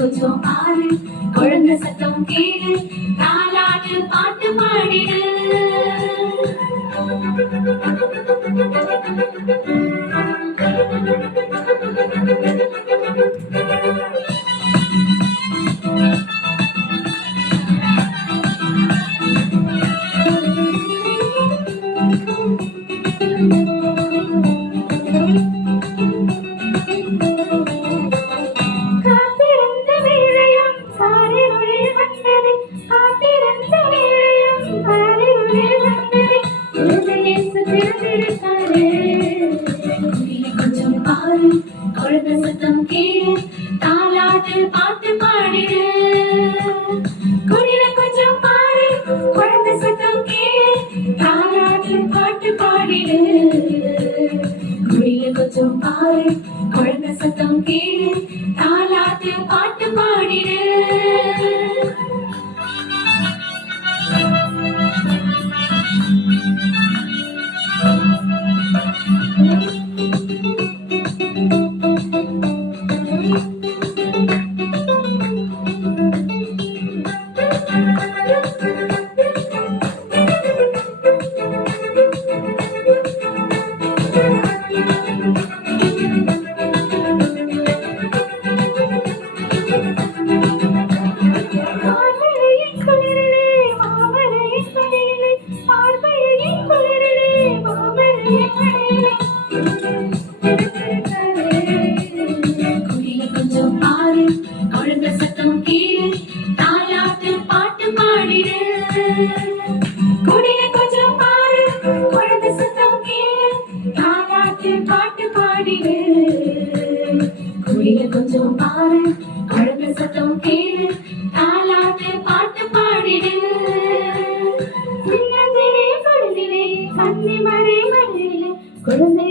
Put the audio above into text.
கொஞ்சம் பாரு குழந்தை சத்தம் கேளு தாலாட்டு பாட்டு பாடிடு கொஞ்சம் பாரு குழந்தை சத்தம் கேளு தாலாட்டு பாட்டு பாடிடு குடில கொஞ்சம் பாரு குழந்தை சத்தம் கேளு தாலாட்டு பாட்டு பாடிடு குடில கொஞ்சம் பாரு குழந்தை சத்தம் கேளு தாலாட்டு பாட்டு பாடிடு கொஞ்சம் பாரு குழந்தை சத்தம் கேளு தாலாட்டு பாட்டு பாடிடு குடில கொஞ்சம் பாரு குழந்தை சத்தம் கேளு தாலாட்டு பாட்டு பாடிடு குடில கொஞ்சம் பாரு குழந்தை சத்தம் கேளு தாலாட்டு பாட்டு பாடிடு சின்னஞ்சிலே பொழுதிலே கன்னி மறை மழையிலே குழந்தை